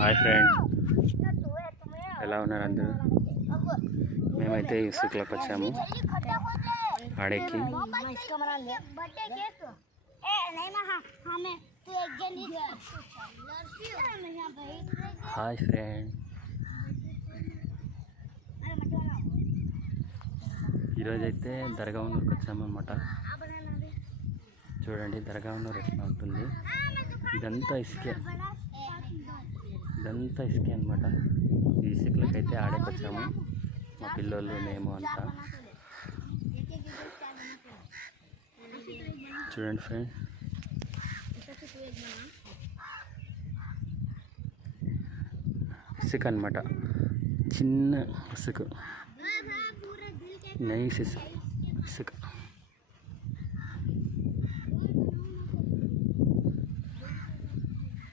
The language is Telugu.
హాయ్ ఫ్రెండ్, ఎలా ఉన్నారు అందరూ? మేమైతే ఇసుకలోకి వచ్చాము ఆడేకి. హాయ్ ఫ్రెండ్, ఈరోజైతే దర్గానూరుకి వచ్చామన్నమాట. చూడండి దర్గానూరు ఎట్లా ఉంటుంది. ఇదంతా ఇసుకే అనమాట. ఈ ఇసుకలకైతే ఆడేకి వచ్చాము మా పిల్లోళ్ళు మేము అంతా. చూడండి ఫ్రెండ్, ఇసుక అనమాట, చిన్న ఇసుక, నైస్ ఇసుక.